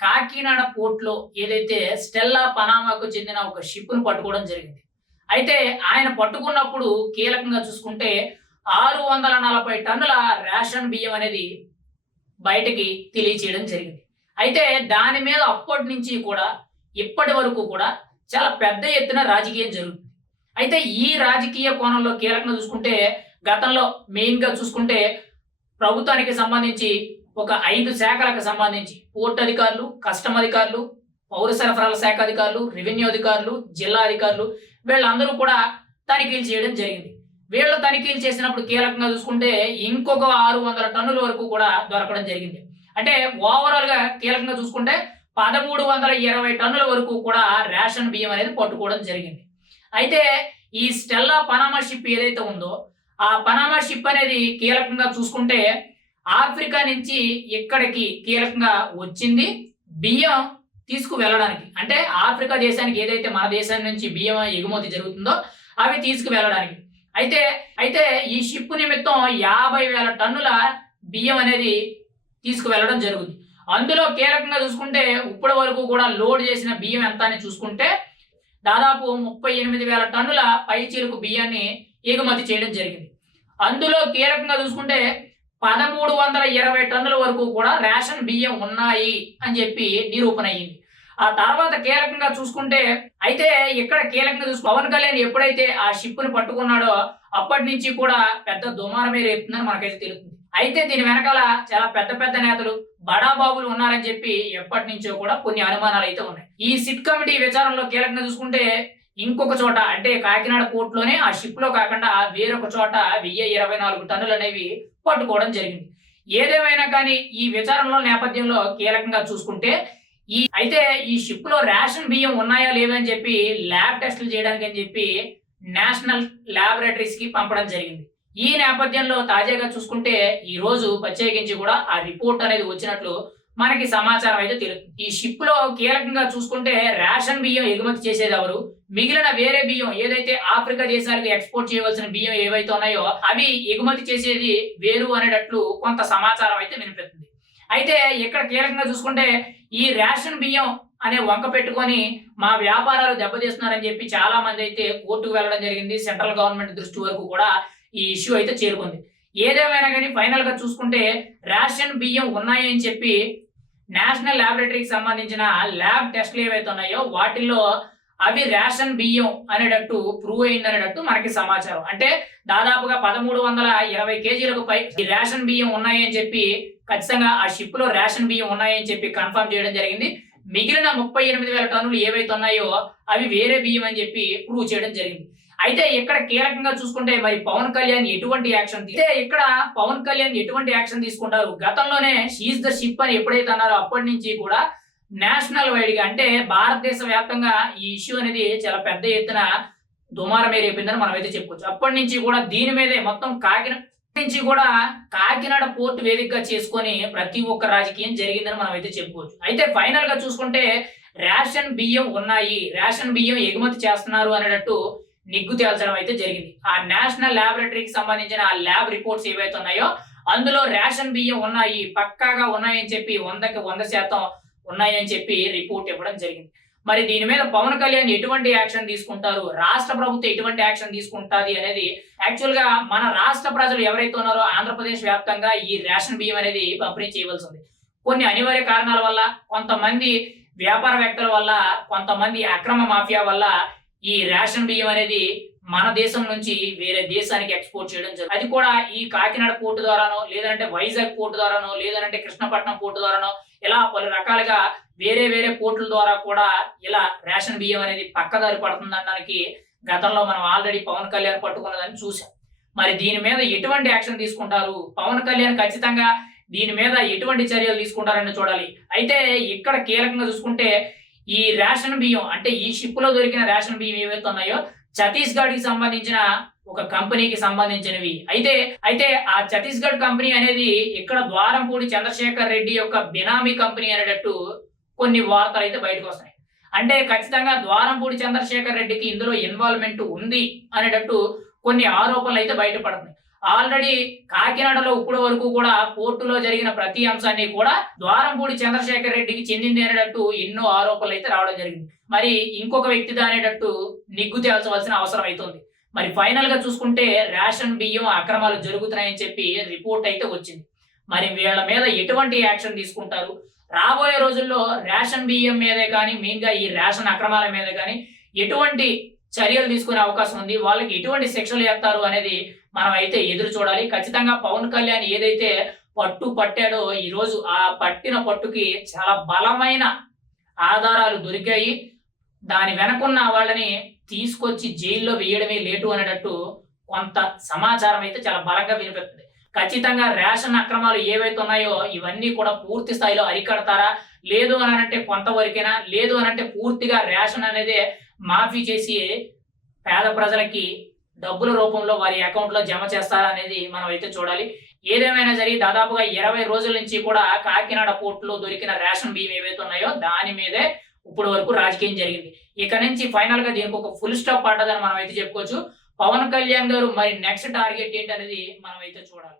కాకినాడ పోర్ట్లో ఏదైతే స్టెల్లా పనామాకు చెందిన ఒక షిప్ను పట్టుకోవడం జరిగింది. అయితే ఆయన పట్టుకున్నప్పుడు కీలకంగా చూసుకుంటే ఆరు వందల నలభై టన్నుల రేషన్ బియ్యం అనేది బయటకి తెలియచేయడం జరిగింది. అయితే దాని మీద అప్పటి నుంచి కూడా ఇప్పటి వరకు కూడా చాలా పెద్ద ఎత్తున రాజకీయం జరుగుతుంది. అయితే ఈ రాజకీయ కోణంలో కీలకంగా చూసుకుంటే గతంలో మెయిన్గా చూసుకుంటే ప్రభుత్వానికి సంబంధించి ఒక ఐదు శాఖలకు సంబంధించి పోర్ట్ అధికారులు కస్టమ్ అధికారులు పౌర సరఫరాల శాఖ అధికారులు రెవెన్యూ అధికారులు జిల్లా అధికారులు వీళ్ళందరూ కూడా తనిఖీలు చేయడం జరిగింది. వీళ్ళు తనిఖీలు చేసినప్పుడు కీలకంగా చూసుకుంటే ఇంకొక ఆరు వందల టన్నుల వరకు కూడా దొరకడం జరిగింది. అంటే ఓవరాల్గా కీలకంగా చూసుకుంటే పదమూడు వందల ఇరవై టన్నుల వరకు కూడా రేషన్ బియ్యం అనేది పట్టుకోవడం జరిగింది. అయితే ఈ స్టెల్లా పనామా షిప్ ఏదైతే ఉందో ఆ పనామా షిప్ అనేది కీలకంగా చూసుకుంటే ఆఫ్రికా నుంచి ఇక్కడికి కీలకంగా వచ్చింది? బియ్యం తీసుకు వెళ్ళడానికి అంటే ఆఫ్రికా దేశానికి ఏదైతే మన దేశం నుంచి బియ్యం ఎగుమతి జరుగుతుందో అవి తీసుకు వెళ్ళడానికి అయితే అయితే ఈ షిప్ నిమిత్తం యాభై వేల టన్నుల బియ్యం అనేది తీసుకు వెళ్ళడం జరుగుతుంది. అందులో కీలకంగా చూసుకుంటే ఇప్పటి వరకు కూడా లోడ్ చేసిన బియ్యం ఎంత అని చూసుకుంటే దాదాపు ముప్పై ఎనిమిది వేల టన్నుల పైచీలకు బియ్యాన్ని ఎగుమతి చేయడం జరిగింది. అందులో కీలకంగా చూసుకుంటే పదమూడు వందల ఇరవై టన్నుల వరకు కూడా రేషన్ బియ్యం ఉన్నాయి అని చెప్పి నిరూపణ ఆ తర్వాత కీలకంగా చూసుకుంటే అయితే ఇక్కడ కీలకంగా చూసు పవన్ కళ్యాణ్ ఎప్పుడైతే ఆ షిప్ను పట్టుకున్నాడో అప్పటి నుంచి కూడా పెద్ద దుమారమే రేపుతుందని మనకైతే తెలుస్తుంది. అయితే దీని వెనకాల చాలా పెద్ద పెద్ద నేతలు బడా బాబులు ఉన్నారని చెప్పి ఎప్పటి నుంచో కూడా కొన్ని అనుమానాలు అయితే ఉన్నాయి. ఈ సిట్ కమిటీ విచారణలో కీలకంగా చూసుకుంటే ఇంకొక చోట అంటే కాకినాడ పోర్టులోనే ఆ షిప్లో కాకుండా వేరొక చోట వెయ్యి ఇరవై నాలుగు టన్నులు అనేవి పట్టుకోవడం జరిగింది. ఏదేమైనా కానీ ఈ విచారణలో నేపథ్యంలో కీలకంగా చూసుకుంటే ఈ అయితే ఈ షిప్లో రేషన్ బియ్యం ఉన్నాయా లేవా అని చెప్పి ల్యాబ్ టెస్టులు చేయడానికి అని చెప్పి నేషనల్ ల్యాబొరేటరీస్కి పంపడం జరిగింది. ఈ నేపథ్యంలో తాజాగా చూసుకుంటే ఈ రోజు ప్రత్యేకించి కూడా ఆ రిపోర్ట్ అనేది వచ్చినట్లు మనకి సమాచారం అయితే తెలుస్తుంది. ఈ షిప్లో కీలకంగా చూసుకుంటే రేషన్ బియ్యం ఎగుమతి చేసేది ఎవరు? మిగిలిన వేరే బియ్యం ఏదైతే ఆఫ్రికా దేశాలకు ఎక్స్పోర్ట్ చేయవలసిన బియ్యం ఏవైతే ఉన్నాయో అవి ఎగుమతి చేసేది వేరు అనేటట్లు కొంత సమాచారం అయితే వినిపిస్తుంది. అయితే ఇక్కడ కీలకంగా చూసుకుంటే ఈ రేషన్ బియ్యం అనే వంక పెట్టుకొని మా వ్యాపారాలు దెబ్బతీస్తున్నారని చెప్పి చాలా మంది అయితే కోర్టుకు వెళ్ళడం జరిగింది. సెంట్రల్ గవర్నమెంట్ దృష్టి వరకు కూడా ఈ ఇష్యూ అయితే చేరుకుంది. ఏదేమైనా కానీ ఫైనల్గా చూసుకుంటే రేషన్ బియ్యం ఉన్నాయని చెప్పి నేషనల్ ల్యాబొరేటరీకి సంబంధించిన ల్యాబ్ టెస్ట్లు ఏవైతే ఉన్నాయో వాటిల్లో అవి రేషన్ బియ్యం అనేటట్టు ప్రూవ్ అయింది అనేటట్టు మనకి సమాచారం. అంటే దాదాపుగా పదమూడు వందల ఇరవై కేజీలకు పై ఈ రేషన్ బియ్యం ఉన్నాయని చెప్పి ఖచ్చితంగా ఆ షిప్లో రేషన్ బియ్యం ఉన్నాయని చెప్పి కన్ఫర్మ్ చేయడం జరిగింది. మిగిలిన ముప్పై ఎనిమిది వేల టన్నులు ఏవైతే ఉన్నాయో అవి వేరే బియ్యం అని చెప్పి ప్రూవ్ చేయడం జరిగింది. అయితే ఇక్కడ కీలకంగా చూసుకుంటే మరి పవన్ కళ్యాణ్ ఎటువంటి యాక్షన్ అయితే ఇక్కడ పవన్ కళ్యాణ్ ఎటువంటి యాక్షన్ తీసుకుంటారు? గతంలోనే షీజ్ ద షిప్ అని ఎప్పుడైతే అన్నారో అప్పటి నుంచి కూడా నేషనల్ వైడ్గా అంటే భారతదేశ వ్యాప్తంగా ఈ ఇష్యూ అనేది చాలా పెద్ద ఎత్తున దుమారమే రేపిందని మనం అయితే చెప్పుకోవచ్చు. అప్పటి నుంచి కూడా దీని మీదే మొత్తం కాకినాడ నుంచి కూడా కాకినాడ పోర్టు వేదికగా చేసుకొని ప్రతి ఒక్క రాజకీయం జరిగిందని మనం అయితే చెప్పుకోవచ్చు. అయితే ఫైనల్గా చూసుకుంటే రేషన్ బియ్యం ఉన్నాయి. రేషన్ బియ్యం ఎగుమతి చేస్తున్నారు అనేటట్టు నిగ్గు తేల్చడం అయితే జరిగింది. ఆ నేషనల్ ల్యాబొరేటరీకి సంబంధించిన ఆ ల్యాబ్ రిపోర్ట్స్ ఏవైతే ఉన్నాయో అందులో రేషన్ బియ్యం ఉన్నాయి పక్కాగా ఉన్నాయని చెప్పి వందకి వంద శాతం ఉన్నాయని చెప్పి రిపోర్ట్ ఇవ్వడం జరిగింది. మరి దీని మీద పవన్ కళ్యాణ్ ఎటువంటి యాక్షన్ తీసుకుంటారు? రాష్ట్ర ప్రభుత్వం ఎటువంటి యాక్షన్ తీసుకుంటుంది అనేది యాక్చువల్గా మన రాష్ట్ర ప్రజలు ఎవరైతే ఉన్నారో ఆంధ్రప్రదేశ్ వ్యాప్తంగా ఈ రేషన్ బియ్యం అనేది పంపిణీ చేయవలసి ఉంది. కొన్ని అనివార్య కారణాల వల్ల కొంతమంది వ్యాపారవేత్తల వల్ల కొంతమంది అక్రమ మాఫియా వల్ల ఈ రేషన్ బియ్యం అనేది మన దేశం నుంచి వేరే దేశానికి ఎక్స్పోర్ట్ చేయడం జరుగుతుంది. అది కూడా ఈ కాకినాడ పోర్టు ద్వారానో లేదంటే వైజాగ్ పోర్టు ద్వారానో లేదంటే కృష్ణపట్నం పోర్టు ద్వారానో ఇలా పలు రకాలుగా వేరే వేరే పోర్టుల ద్వారా కూడా ఇలా రేషన్ బియ్యం అనేది పక్కదారి పడుతుంది అనడానికి గతంలో మనం ఆల్రెడీ పవన్ కళ్యాణ్ పట్టుకున్నదని చూసాం మరి దీని మీద ఎటువంటి యాక్షన్ తీసుకుంటారు? పవన్ కళ్యాణ్ ఖచ్చితంగా దీని మీద ఎటువంటి చర్యలు తీసుకుంటారని చూడాలి. అయితే ఇక్కడ కీలకంగా చూసుకుంటే ఈ రేషన్ బియ్యం అంటే ఈ షిప్లో దొరికిన రేషన్ బియ్యం ఏవైతే ఉన్నాయో ఛత్తీస్గఢ్కి సంబంధించిన ఒక కంపెనీకి సంబంధించినవి. అయితే అయితే ఆ ఛత్తీస్గఢ్ కంపెనీ అనేది ఇక్కడ ద్వారంపూడి చంద్రశేఖర్ రెడ్డి యొక్క బినామీ కంపెనీ అనేటట్టు కొన్ని వార్తలు అయితే బయటకు వస్తున్నాయి. అంటే ఖచ్చితంగా ద్వారంపూడి చంద్రశేఖర్ రెడ్డికి ఇందులో ఇన్వాల్వ్మెంట్ ఉంది అనేటట్టు కొన్ని ఆరోపణలు అయితే బయటపడుతున్నాయి. ఆల్రెడీ కాకినాడలో ఇప్పుడు వరకు కూడా కోర్టులో జరిగిన ప్రతి అంశాన్ని కూడా ద్వారంపూడి చంద్రశేఖర్ రెడ్డికి చెందింది అనేటట్టు ఎన్నో ఆరోపణలు అయితే రావడం జరిగింది. మరి ఇంకొక వ్యక్తిది అనేటట్టు నిగ్గు తేల్చవలసిన అవసరం అవుతుంది మరి ఫైనల్గా చూసుకుంటే రేషన్ బియ్యం అక్రమాలు జరుగుతున్నాయని చెప్పి రిపోర్ట్ అయితే వచ్చింది. మరి వీళ్ళ మీద ఎటువంటి యాక్షన్ తీసుకుంటారు? రాబోయే రోజుల్లో రేషన్ బియ్యం మీదే కానీ మెయిన్గా ఈ రేషన్ అక్రమాల మీద కానీ ఎటువంటి చర్యలు తీసుకునే అవకాశం ఉంది? వాళ్ళకి ఎటువంటి శిక్షలు వేస్తారు అనేది మనం అయితే ఎదురు చూడాలి. ఖచ్చితంగా పవన్ కళ్యాణ్ ఏదైతే పట్టు పట్టాడో ఈరోజు ఆ పట్టిన పట్టుకి చాలా బలమైన ఆధారాలు దొరికాయి. దాని వెనకున్న వాళ్ళని తీసుకొచ్చి జైల్లో వేయడమే లేటు అనేటట్టు కొంత సమాచారం అయితే చాలా బలంగా వినిపిస్తుంది. ఖచ్చితంగా రేషన్ అక్రమాలు ఏవైతే ఉన్నాయో ఇవన్నీ కూడా పూర్తి స్థాయిలో అరికడతారా? లేదు అని అంటే కొంతవరకైనా లేదు అని అంటే పూర్తిగా రేషన్ అనేది మాఫీ చేసి పేద ప్రజలకి డబ్బుల రూపంలో వారి అకౌంట్లో జమ చేస్తారా అనేది మనం అయితే చూడాలి. ఏదేమైనా సరే దాదాపుగా ఇరవై రోజుల నుంచి కూడా కాకినాడ పోర్టులో దొరికిన రేషన్ బియ్యం ఏవైతే ఉన్నాయో దాని మీదే ఇప్పుడు వరకు రాజకీయం జరిగింది. ఇక నుంచి ఫైనల్గా దీనికి ఒక ఫుల్ స్టాప్ పడ్డదని మనం అయితే చెప్పుకోవచ్చు. పవన్ కళ్యాణ్ గారు మరి నెక్స్ట్ టార్గెట్ ఏంటి అనేది మనం అయితే చూడాలి.